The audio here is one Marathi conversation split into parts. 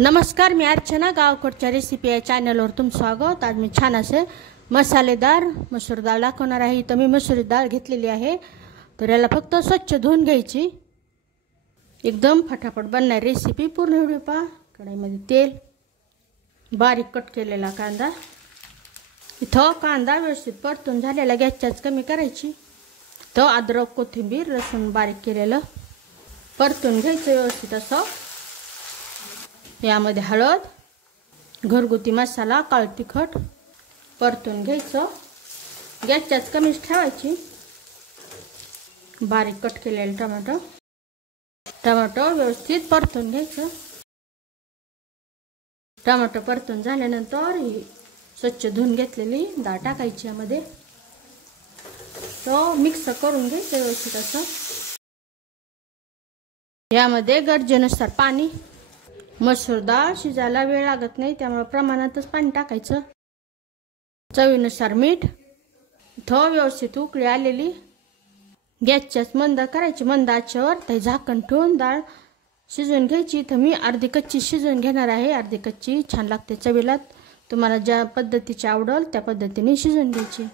नमस्कार, मी अर्चना गावकडच्या रेसिपी या चॅनलवर तुमचं स्वागत। आज मी छान असे मसालेदार मसूर डाळ दाखवणार आहे। तर मी मसूर डाळ घेतलेली आहे, तर याला फक्त स्वच्छ धुवून घ्यायची। एकदम फटाफट बनणार रेसिपी, पूर्ण व्हिडिओ पहा। कढईमध्ये तेल, बारीक कट केलेला कांदा, इथं कांदा व्यवस्थित परतून झालेला गॅसची आच कमी करायची। तो अद्रक, कोथिंबीर, लसूण बारीक केलेलं परतून घ्यायचं व्यवस्थित असं। यामध्ये हळद, घरगुती मसाला, काळं तिखट परतून घ्यायचं। गॅसची आच कमीच ठेवायची। बारीक कट केलेले टोमॅटो व्यवस्थित परतून घ्यायचं। टोमॅटो परतून झाल्यानंतर ही स्वच्छ धुवून घेतलेली डाळ टाकायची यामध्ये। तो मिक्स करून घ्यायचं व्यवस्थित असं। यामध्ये गरजेनुसार पाणी, मसूर डाळ शिजायला वेळ लागत नाही त्यामुळे प्रमाणातच पाणी टाकायचं। चवीनुसार मीठ। इथं व्यवस्थित उकळी आलेली गॅसची आच मंद करायची, मंद आचेवर ते झाकण ठेवून डाळ शिजवून घ्यायची। इथं मी अर्धी कच्ची शिजवून घेणार आहे। अर्धी कच्ची छान लागते चवीला। तुम्हाला ज्या पद्धतीची आवडेल त्या पद्धतीने शिजवून घ्यायची।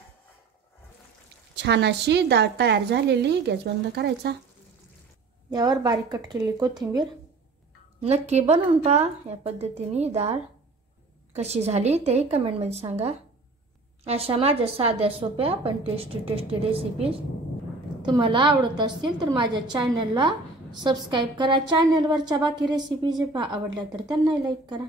छान अशी डाळ तयार झालेली, गॅस बंद करायचा। यावर बारीक कट केलेली कोथिंबीर। नक्की बनवून पहा या पद्धतीने डाळ कशी झाली ते कमेंटमध्ये सांगा। अशा माझ्या साध्या सोप्या पण टेस्टी रेसिपीज तुम्हाला आवडत असतील तर माझ्या चॅनलला सबस्क्राइब करा। चॅनलवरच्या बाकी रेसिपी जे आवडल्या तर त्यांना लाईक करा।